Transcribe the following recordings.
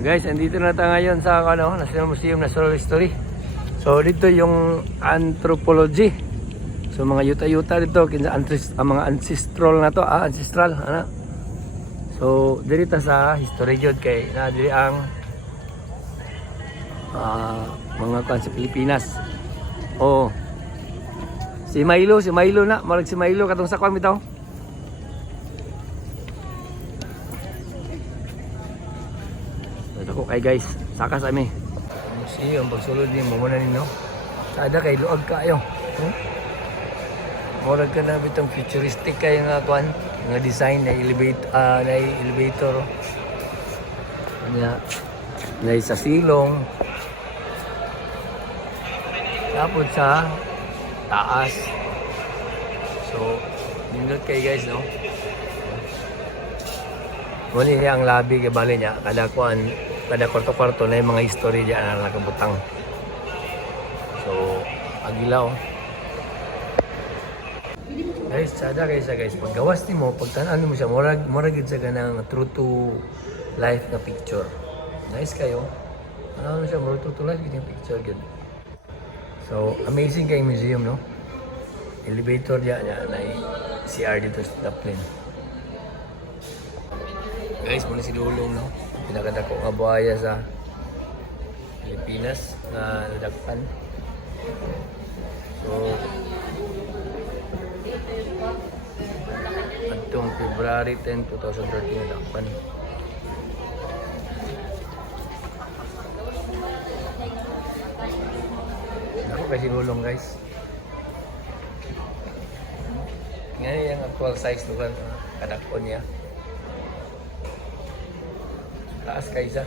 So guys, andito na tayo ngayon sa National Museum Natural History. So dito yung anthropology. So mga yuta-yuta dito, ang mga ancestral na to, ancestral, ano. So dito sa history jud kay na diri ang mga kan sa Pilipinas. Oh. Si Milo na, marag si Milo katong sa kwan bitaw. Ako kay guys, sakas ami. Museum pagsulod ni mo muna ninyo. Sada kay luag kayo. Murag ka na bitong futuristic kayo nga kwan, nga design na elevator. Na sa silong. Tapos sa taas. So, nindot kay guys, no? Muli niya ang labi kay bali niya kada kwarto-kwarto na yung mga history diyan na nakabutang. So, agilaw. Guys, sada guys, pag gawas nimo, pag tanan mo siya, murag gid sa ganang true to life na picture. Nice kayo. Ano siya, murag true to life gid yung picture gid. So, amazing kay museum, no? Elevator diyan na CR dito sa plane. Guys, muna si Dulong, no? Pinakadako nga buhaya sa Pilipinas na nadakpan. So, atong February 10, 2013 nadakpan. Ako kay si Dulong, guys. Ngayon yung actual size lugar kadakon niya. Taas kaysa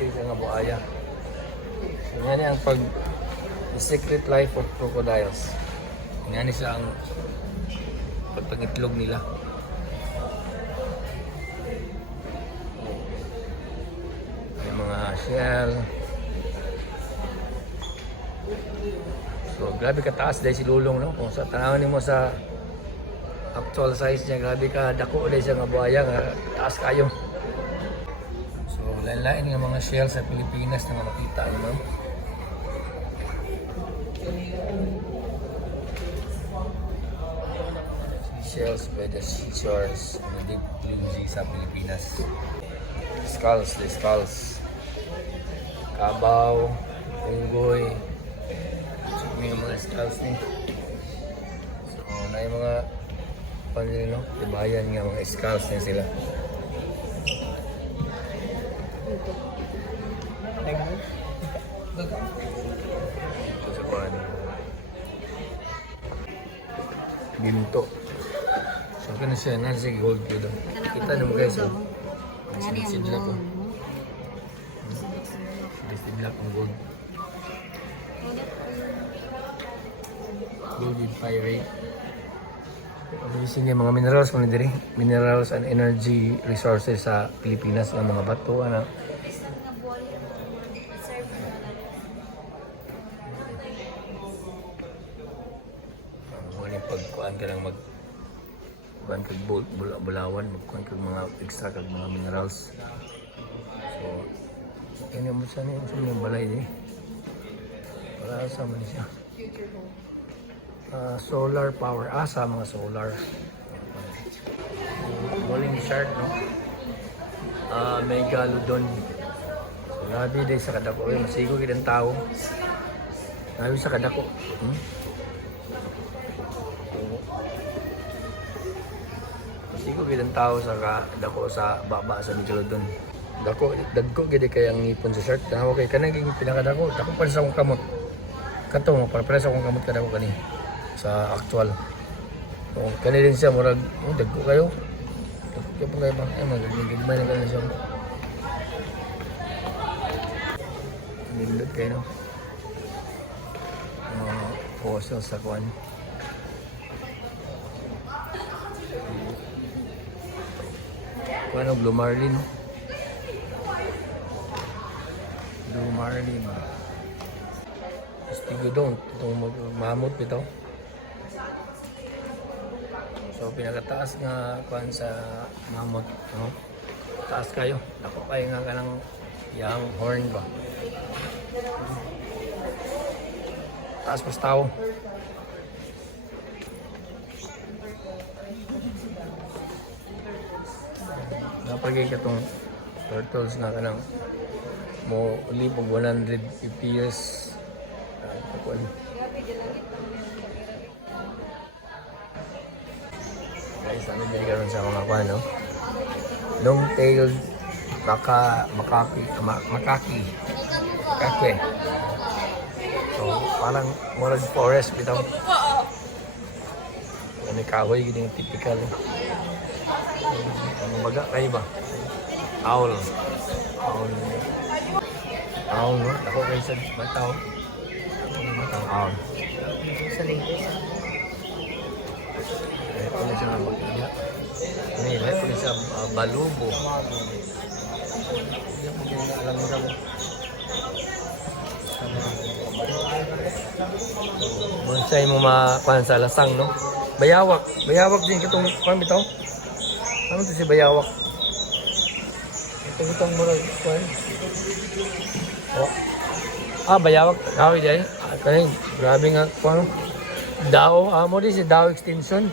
nga buhaya. So yan ang The Secret Life of Crocodiles. Yan isa ang pagpangitlog nila. May mga shell. So grabe kataas dahil si Lulong, no? Kung sa tanawin mo sa actual size niya, grabe ka dako dahil siya nga buhaya nga taas kayo. Lain-lain ng mga shell sa Pilipinas na makita niyo, ma'am. Shells by the seashores in the deep blue sea sa Pilipinas. The skulls. Kabaw, unggoy. May mga skulls ni. So, na yung mga pansin, no? Tibayan nga mga skulls na sila. Ginto. So kano siya nasa gold kilo. Kita naman guys, oh. Sidlak ko. Sidlak ang gold. Gold with pyrite. Using yung mga minerals mo diri, minerals and energy resources sa Pilipinas ng mga bato ana. Pagkuan ka lang magkuan kag bulawan, magkuan kag mga extra kag mga minerals. So, ini mo sa yung balay ni. Para sa man siya. Solar power, sa mga solar. Bowling shark, no? Megalodon. So, grabe day sa kadako, masigo gid ang tao. Grabe sa kadako. Masigo gid ang tao sa kadako sa baba sa Megalodon. Dagko gid kay ang ngipon sa shark. Tanaw kay kanang pinakadako, dako pa sa akong kamot. Kato mo para sa akong kamot kadako kani sa actual. O kani din siya murag dagko kayo. Kaya po kayo ba? Ay magigigmay na kayo siya. Nindot kayo, no? Fossil sa kuwan. Kuwan o Blue Marlin. Blue Marlin. Stigodon. Itong mammoth ito. So pinakataas nga kuan sa mammoth, no? Taas kayo. Ako kayo nga ka ng yang horn ba. Taas mas tao. Napagay ka itong turtles na ka ng mo libog 150 years. Guys, ano din karon sa mga no? Long-tailed makaki. So, parang murag forest bitaw. Ano kahoy gini typical. Ano baga kayo ba? Owl. Owl, no? Ako kayo sa bataw. Owl. Sa lingkod. Ito na siya nga magkaya. Ito na siya balubo. Hindi mo alam mo mo. Bonsai mo makuhan sa lasang, no? Bayawak. Bayawak din itong kuhan bitaw. Ano ito si bayawak? Itong murag kuhan. Oh. Bayawak. Kahoy dyan. Kaya, grabe nga kuhan. Dao. Mo din si Dao Extension.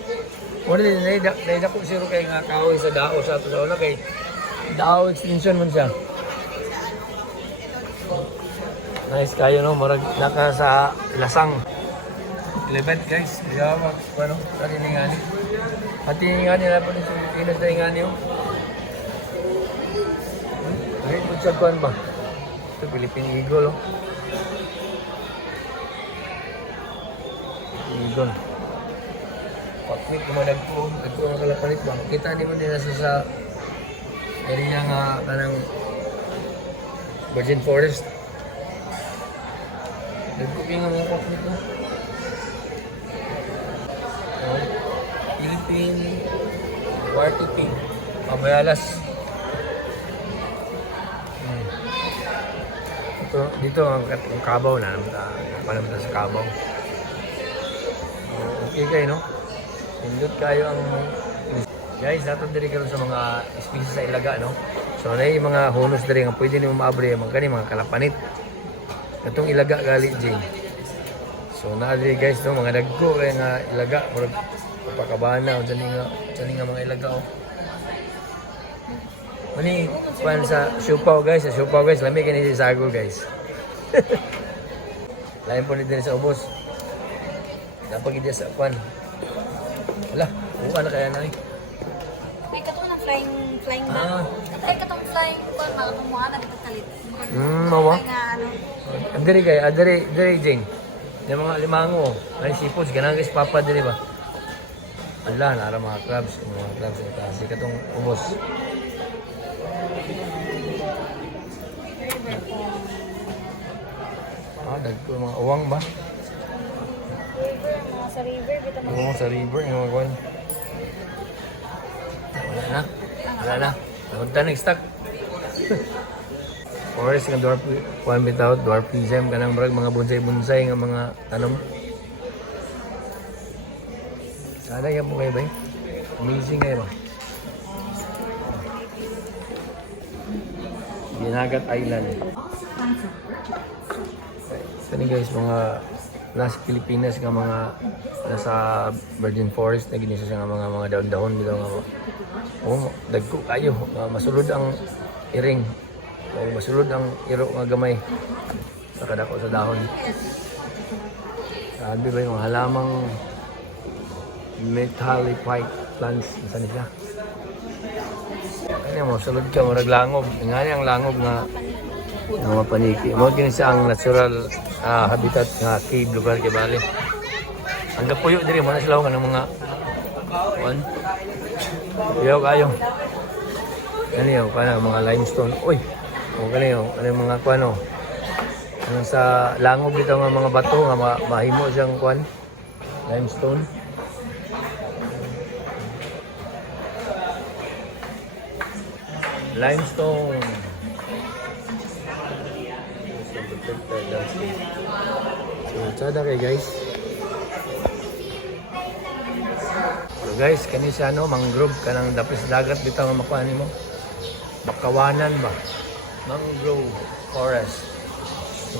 Mo din, naidako siro kay nga kahoy sa Dao sa ato na kay Dao Extension mo siya. Nice kayo, no? Murag naka sa lasang. 11 guys. Bayawak. Ano? Taniningani. Taniningani na po rin sa Pilipinas na ingani, oh. Kahit po siya kuhan ba? Ito, Philippine Eagle, oh. Eagle. Pakmit, kumadagpo. Nagpo ang kalapanit ba? Kita di mo nila sa area nga kanang Virgin Forest. Nagkuping ang mga pakmit, no? Philippine Party Pig. Pamayalas. Dito ang kabaw na. Palamta sa kabaw. Okay kayo, no? Indot kayo ang... Guys, natin diri karon sa mga species sa ilaga, no? So, na yung mga hunos diri nga pwede nimo maabri mga kalapanit. Itong ilaga gali, Jing. So, naadiri guys, no? Mga dagko kaya nga ilaga. Murag papakabana. O, dyan nga mga ilaga, oh. Mani, pan sa Siupaw, guys. Sa Siupaw, guys. Lami ka ni Sago, guys. Lain po nito sa ubos. Napagid sa pan. Wala, buka na kaya na eh. Ay, katong na flying na. Ay, katong flying pa, makakumuha na dito kalit. Mawa? Ay nga, ano. Andiri kayo, andiri Jing. Yung mga limango, ay sipos, ganang guys, papa diri ba? Ala, nara mga crabs ito. Kasi katong ubos. Dagko mga uwang ba? Mga sa river, bita mo. Oo, sa river, yung mga kwan. Wala na. Nakunta nag-stock. Forest nga dwarf, kwan bitaw, dwarfism, kanang brag, mga bonsai-bonsai nga mga tanom. Sana yan po kayo ba? Amazing kayo ba? Ginagat Island. Kani guys, mga nasa Pilipinas nga mga nasa Virgin Forest na ginisa siya nga mga daon-daon dito nga. Dagko kayo, masulod ang iring. O masulod ang iro nga gamay. Nakadako sa dahon. Sabi ba yung halamang metallipite plants sa nila. Kanya mo, sulod ka, marag langob. Nga ang langob nga mga paniki. Mga kinisa ang natural habitat nga cave lugar kay Bali. Ang gapuyo diri mo na sila ng mga Yaw kayo. Ano yun, mga limestone. Uy! O ano yung mga kuano. Anong sa langob dito nga mga bato nga mahimo siyang kuan. Limestone. Limestone. So, tsada kay guys. So guys, kani siya no, mangrove kanang dapis dagat bitaw nga makuha nimo. Bakawanan ba? Mangrove forest. So,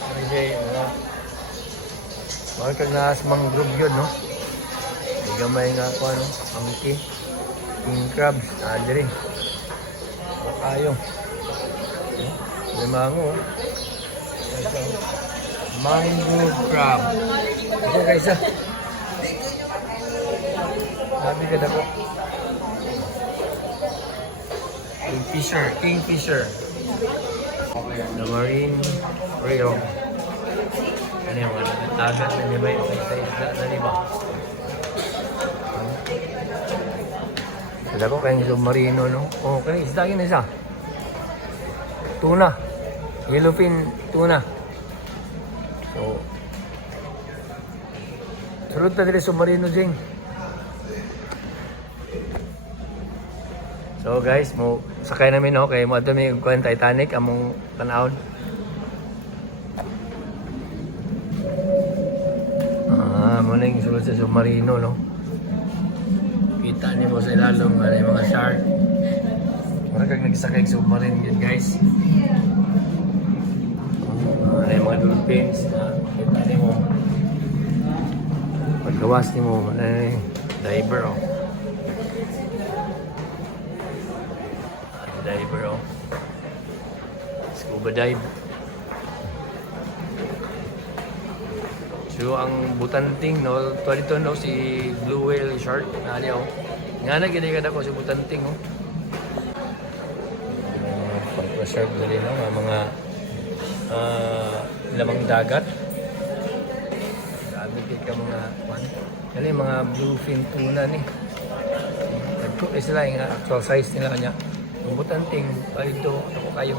ano siya, mahal kag na sa mangrove yun, no? May gamay nga ako, ano, angki, king crabs, adri. O kayo. May mango, oh. Mangrove crab. Ito kaysa. Sabi ka na po. Kingfisher. The marine rail. Ano yung dagat na nima yung isda na nima. Wala ko kayong submarino, no? Oh, kaya isda yun isa. Tuna. Yellowfin tuna. So, sulod na dili submarino, Jing. So guys, mo sakay namin, no? Kaya mo ato may kuhan Titanic among tanawon. Muna yung sulod sa submarino, no? Kita niyo mo sa ilalong yung mga shark. Muna kag nagsakay sa submarine yun, guys. Yung mga dolphins. Kita niyo mo. Paggawas niyo mo, diver, oh. Diver, oh. Scuba dive. So, ang butanting, no? Tuwa dito, no? Si blue whale shark. Ano, oh. Nga na, ginigan ako si butanting, oh. Pag-preserve na rin, no? Mga lamang dagat. Grabe ka mga, ano yung mga bluefin tuna, ni. Nagcook sila, yung actual size nila kanya. Ang butanting, dito, ako kayo.